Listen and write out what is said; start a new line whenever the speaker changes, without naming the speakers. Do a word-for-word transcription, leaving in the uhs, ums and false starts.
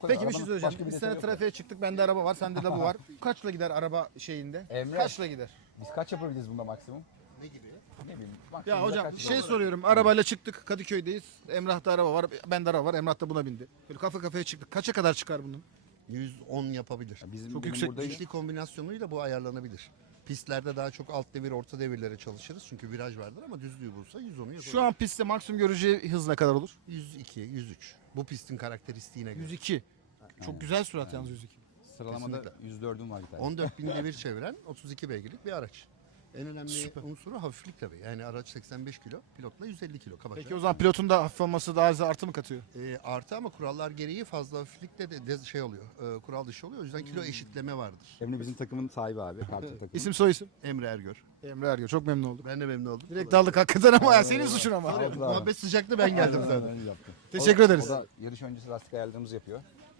Peki bir şey
Arabanın
söyleyeceğim.
başka bir
Biz
detayı
sene
yok
trafiğe çıktık. Bende araba var. Sende de bu var. Kaçla gider araba şeyinde?
Emre.
Kaçla gider?
Biz kaç yapabiliriz bunda maksimum?
Ne gibi?
Ne bileyim. maksimum
Ya
da
hocam
kaç
şey
yapabiliriz?
soruyorum. Arabayla çıktık. Kadıköy'deyiz. Emrah'ta araba var. Bende araba var. Emrah da buna bindi. Böyle kafa kafaya çıktık. Kaça kadar çıkar bunun?
yüz on yapabilir.
Bizim,
Çok
benim
yüksek
burada
Dişli kombinasyonuyla bu ayarlanabilir. Pistlerde daha çok alt devir, orta devirlere çalışırız. Çünkü viraj vardır ama düzlüğü bulsa yüz onu yapabilir.
Şu an pistte maksimum göreceği hız ne kadar olur?
yüz iki, yüz üç. Bu pistin karakteristiğine göre.
yüz iki. Çok güzel sürat yalnız yüz iki.
sıralamada
Kesinlikle.
yüz dördüm var bir tane.
on dört bin devir çeviren otuz iki beygirlik bir araç. En önemli
Süper.
unsuru hafiflik tabii. Yani araç seksen beş kilo, pilotla yüz elli kilo kabaca.
Peki o zaman pilotun da hafif olması daha az artı mı katıyor?
Ee, artı ama kurallar gereği fazla hafiflikle de, de şey oluyor. e, kural dışı oluyor. O yüzden kilo eşitleme vardır.
Emre bizim takımın sahibi abi. Kartın takımı.
İsim soy isim?
Emre Ergör.
Emre Ergör. Çok memnun oldum.
Ben de memnun oldum.
Direkt daldık hakikaten ama ya senin suçun ama.
Aldılar.
Muhabbet sıcaktı ben geldim zaten.
Aynen, yaptım.
Teşekkür
O da-
ederiz.
O da yarış öncesi lastik ayarlarımızı yapıyor.